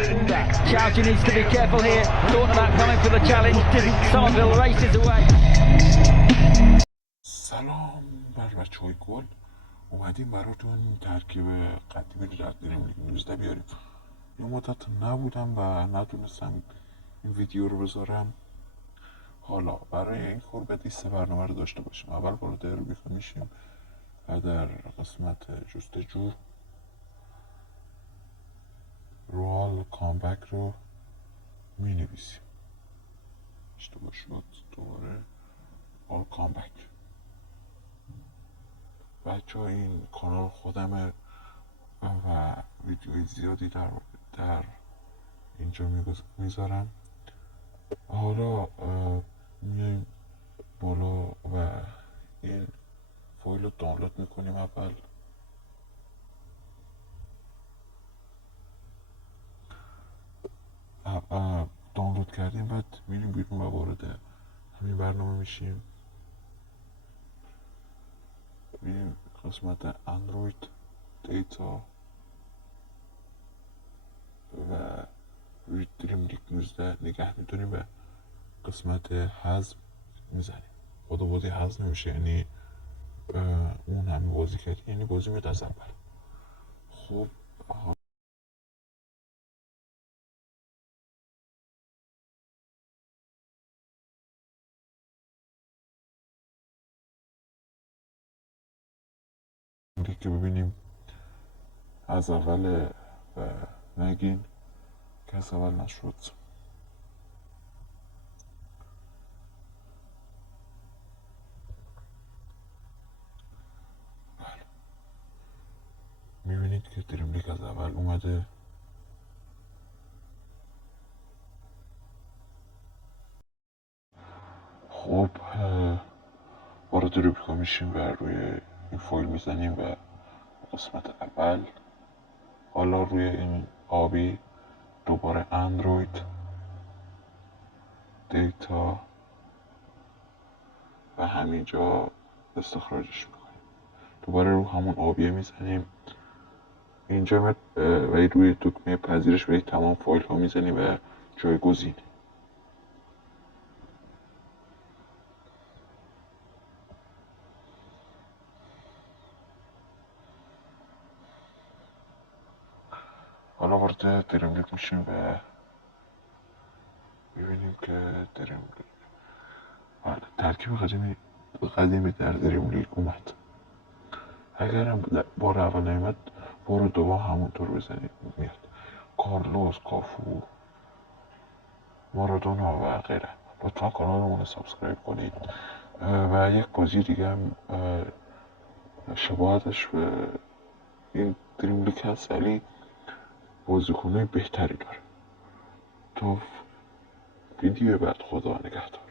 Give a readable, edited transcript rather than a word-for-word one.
Chouchi needs to be careful here. Thought about coming for the challenge. Didn't. Somerville races away. سلام بر بچه های گل. اومدیم براتون ترکیب قدیمی رو در دریم لیگ 19 بیاریم. یه مدت نبودم و نتونستم این ویدیو رو بذارم. حالا برای این کار باید 3 برنامه رو داشته باشیم. اول وارد دربی میشیم و در قسمت جستجو رئال کامبک رو می نویسیم. اشتباه شد. دوباره رئال کامبک. بچه ها این کانال خودمه و ویدیوی زیادی در اینجا میذارم. حالا میایم بالا و این فایل رو دانلود میکنیم. اول دانلود کردیم، بعد میریم بیرون و وارد همین برنامه میشیم. میریم قسمت اندروید دیتا و روی دریم لیگ 19 نگه میدونیم و قسمت حذف میزنیم. خدا بازی حذف نمیشه، یعنی اون همه بازی کردی، یعنی بازی میاد از اول. خب که ببینیم از اول و نگین که از اول نشد. میبینید که دریم لیگ از اول اومده. خب وارد روبیکا میشیم و روی این فایل میزنیم و قسمت اول. حالا روی این آبی دوباره اندروید دیتا و همینجا استخراجش میکنیم. دوباره رو همون آبیه میزنیم اینجا و روی دکمه پذیرش و تمام فایل ها میزنیم و جایگزین. حالا وارد دریم لیگ میشیم و میبینیم که دریم لیگ ترکیب قدیمی در دریم لیگ اومد. اگرم بار اول نیمد بار دوم همونطور بزنید میاد. کارلوس، کافو، مارادونا و غیره. لطفا کانالمون رو سابسکرایب کنید. و یک بازی دیگه هم شباهتش به این دریم لیگ هست ولی بازیکنای بهتری داره. تا ویدیو بعد، خدا نگهدار.